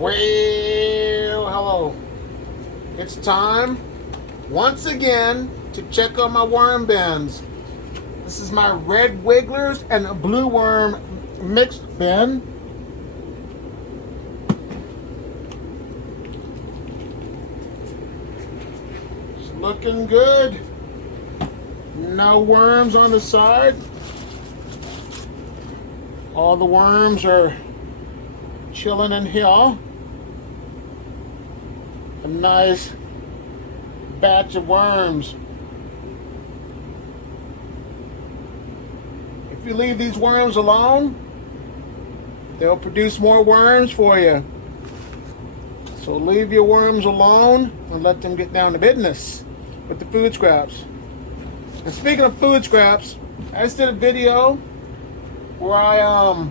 Well, hello. It's time, once again, to check on my worm bins. This is my red wigglers and a blue worm mixed bin. It's looking good. No worms on the side. All the worms are chilling in here. A nice batch of worms. If you leave these worms alone, they'll produce more worms for you. So leave your worms alone and let them get down to business with the food scraps. And speaking of food scraps, I just did a video where I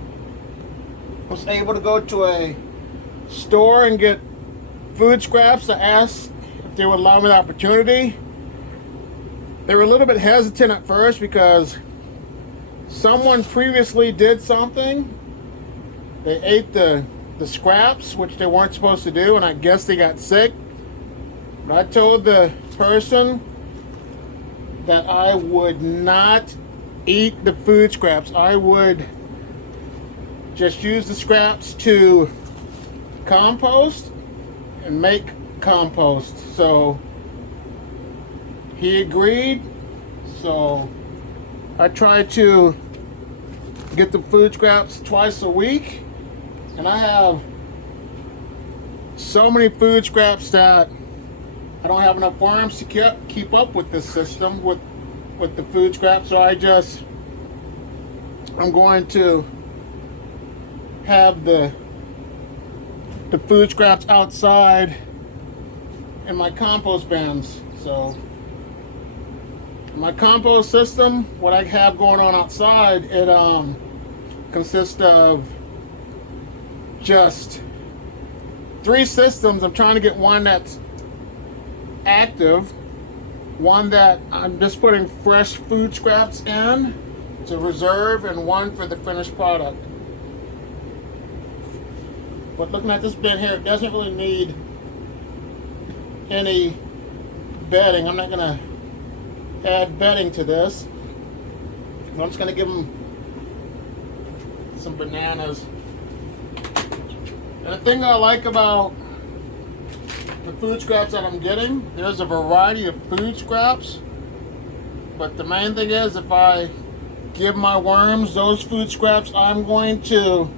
was able to go to a store and get food scraps. I asked if they would allow me the opportunity. They were a little bit hesitant at first because someone previously did something. They ate the scraps, which they weren't supposed to do, and I guess they got sick. But I told the person that I would not eat the food scraps. I would just use the scraps to compost and make compost. So he agreed. So I try to get the food scraps twice a week, and I have so many food scraps that I don't have enough worms to keep up with this system with the food scraps. So I'm going to have the food scraps outside in my compost bins. So my compost system, what I have going on outside, it consists of just 3 systems. I'm trying to get one that's active, one that I'm just putting fresh food scraps in to reserve, and one for the finished product. But looking at this bin here, it doesn't really need any bedding. I'm not going to add bedding to this. I'm just going to give them some bananas. And the thing that I like about the food scraps that I'm getting, there's a variety of food scraps, but the main thing is, if I give my worms those food scraps, I'm going to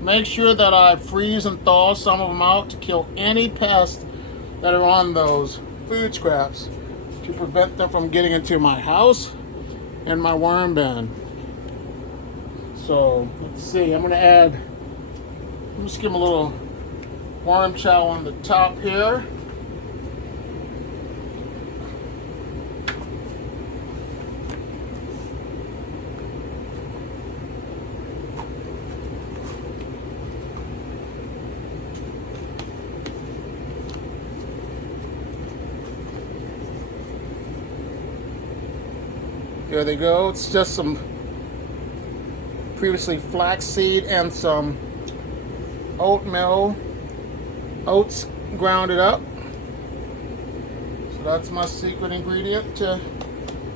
make sure that I freeze and thaw some of them out to kill any pests that are on those food scraps, to prevent them from getting into my house and my worm bin. So let's see, I'm just give them a little worm chow on the top here. There they go. It's just some previously flaxseed and some oats grounded up. So that's my secret ingredient to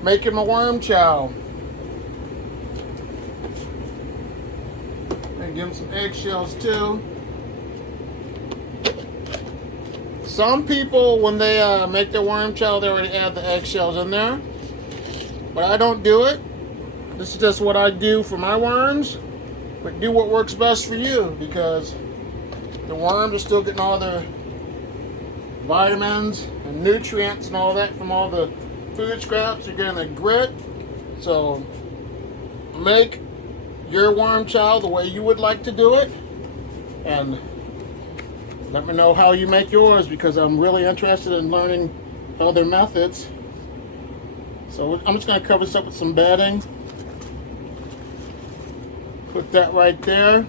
making my worm chow. And give them some eggshells too. Some people, when they make their worm chow, they already add the eggshells in there. But I don't do it. This is just what I do for my worms. But do what works best for you, because the worms are still getting all their vitamins and nutrients and all that from all the food scraps. You're getting the grit. So make your worm chow the way you would like to do it, and let me know how you make yours, because I'm really interested in learning other methods. So I'm just going to cover this up with some bedding. Put that right there.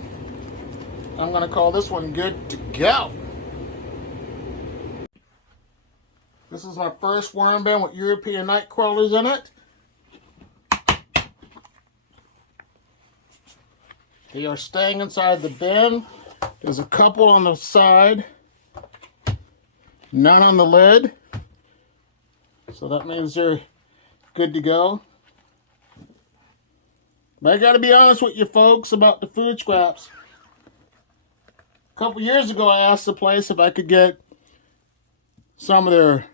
I'm going to call this one good to go. This is my first worm bin with European night crawlers in it. They are staying inside the bin. There's a couple on the side, none on the lid. So that means they're good to go. But I got to be honest with you folks about the food scraps. A couple years ago I asked the place if I could get some of their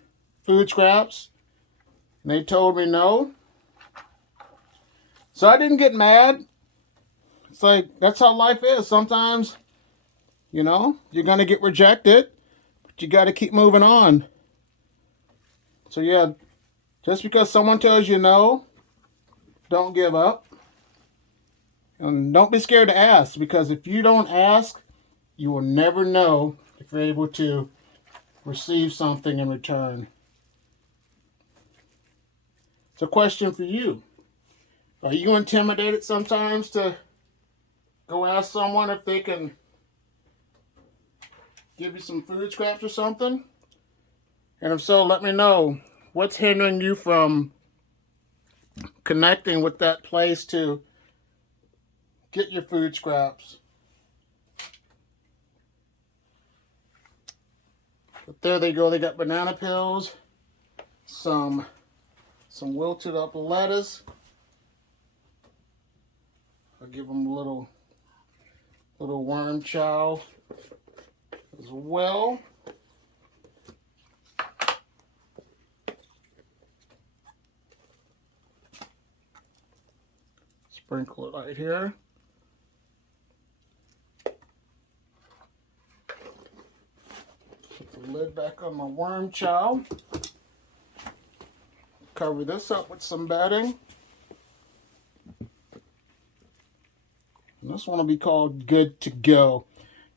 food scraps. And they told me no. So I didn't get mad. It's like, that's how life is. Sometimes, you know, you're going to get rejected. But you got to keep moving on. So yeah, just because someone tells you no, don't give up. And don't be scared to ask, because if you don't ask, you will never know if you're able to receive something in return. It's a question for you. Are you intimidated sometimes to go ask someone if they can give you some food scraps or something? And if so, let me know. What's hindering you from connecting with that place to get your food scraps? But there they go. They got banana peels, some wilted up lettuce. I'll give them a little worm chow as well. Sprinkle it right here. Put the lid back on my worm chow. Cover this up with some bedding. And this one will be called Good to Go.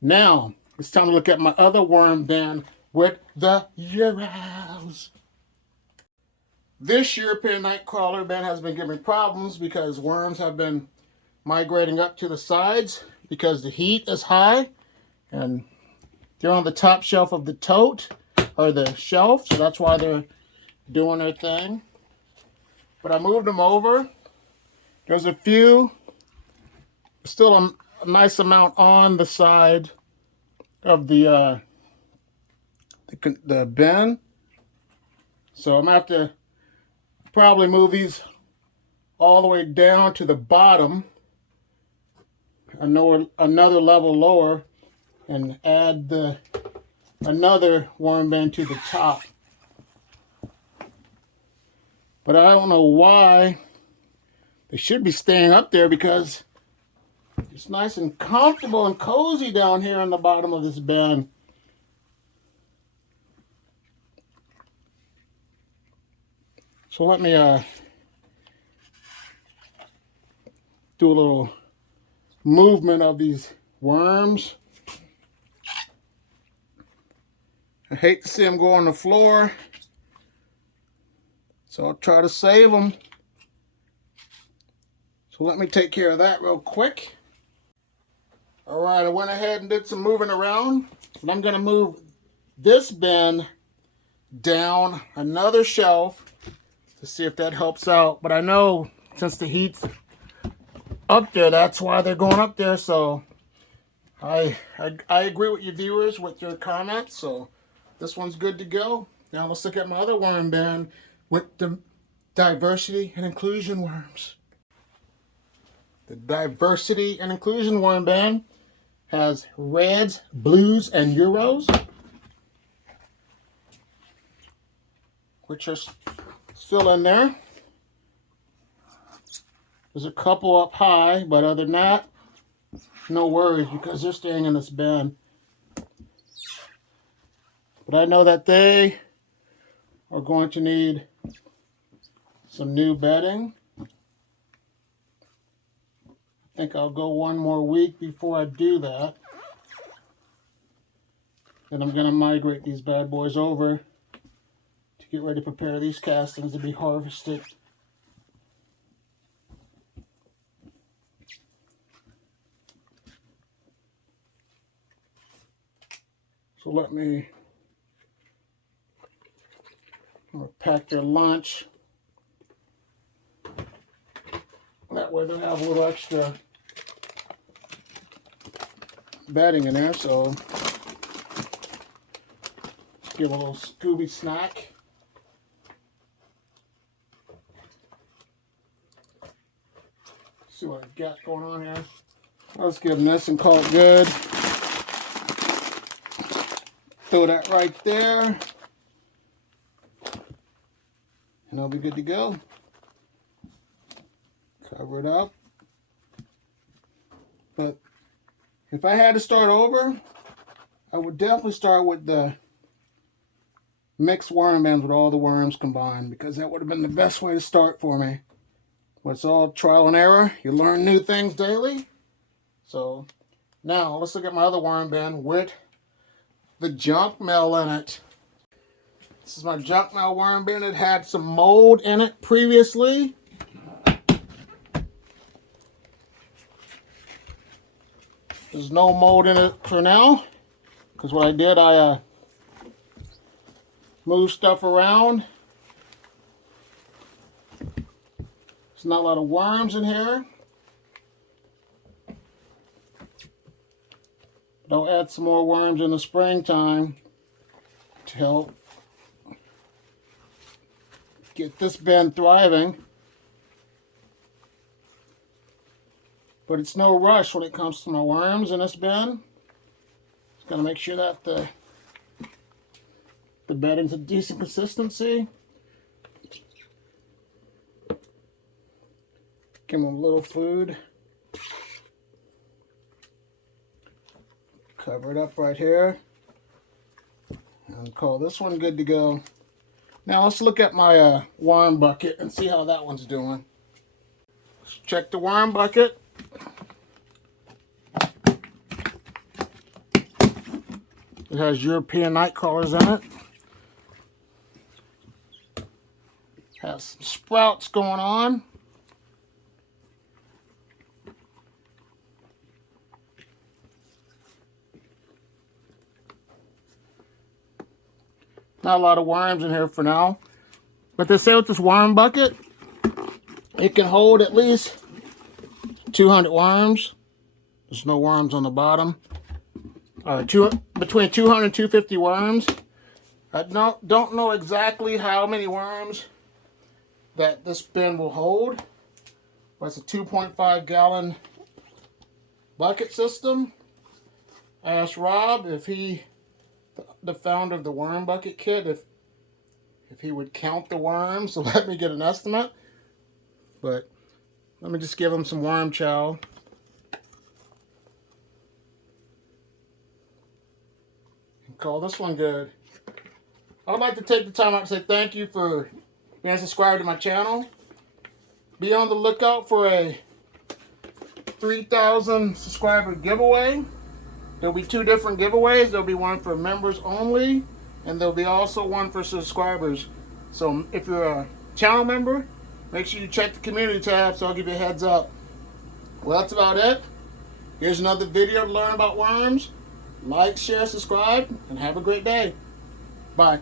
Now, it's time to look at my other worm bin with the Euros. This European nightcrawler bin has been giving me problems because worms have been migrating up to the sides because the heat is high. And they're on the top shelf of the tote, or the shelf, so that's why they're doing their thing. But I moved them over. There's a few, still a nice amount on the side of the bin. So I'm going to have to probably move these all the way down to the bottom, another level lower, and add another worm bin to the top. But I don't know why. They should be staying up there because it's nice and comfortable and cozy down here on the bottom of this bin. So let me do a little movement of these worms. I hate to see them go on the floor, so I'll try to save them. So let me take care of that real quick. All right, I went ahead and did some moving around, and I'm going to move this bin down another shelf to see if that helps out. But I know since the heat's up there, that's why they're going up there. So I agree with you viewers with your comments. So this one's good to go. Now let's look at my other worm bin with the diversity and inclusion worms. The diversity and inclusion worm bin has reds, blues, and Euros, which are still in there. There's a couple up high, but other than that, no worries because they're staying in this bin. But I know that they are going to need some new bedding. I think I'll go one more week before I do that. Then I'm going to migrate these bad boys over to get ready to prepare these castings to be harvested. So let me pack their lunch. That way they'll have a little extra bedding in there, so let's give a little Scooby snack. See what I've got going on here. Let's give them this and call it good. Throw that right there. And I'll be good to go. Cover it up. But if I had to start over, I would definitely start with the mixed worm bins with all the worms combined, because that would have been the best way to start for me. But it's all trial and error. You learn new things daily. So now let's look at my other worm bin with the junk mail in it. This is my junk mail worm bin. It had some mold in it previously. There's no mold in it for now, because what I did, I moved stuff around. There's not a lot of worms in here. I'll add some more worms in the springtime to help get this bin thriving. But it's no rush when it comes to my worms in this bin. Just gotta make sure that the bedding's a decent consistency. Give them a little food. Cover it up right here. And call this one good to go. Now let's look at my worm bucket and see how that one's doing. Let's check the worm bucket. It has European night crawlers in it. Has some sprouts going on. Not a lot of worms in here for now. But they say with this worm bucket, it can hold at least 200 worms. There's no worms on the bottom. Between 200 and 250 worms. I don't know exactly how many worms that this bin will hold. But it's a 2.5 gallon bucket system. I asked Rob if he, the founder of the worm bucket kit, if he would count the worms to let me get an estimate. But let me just give him some worm chow. And call this one good. I would like to take the time out to say thank you for being subscribed to my channel. Be on the lookout for a 3,000 subscriber giveaway. There'll be two different giveaways. There'll be one for members only, and there'll be also one for subscribers. So if you're a channel member, make sure you check the community tab so I'll give you a heads up. Well, that's about it. Here's another video to learn about worms. Like, share, subscribe, and have a great day. Bye.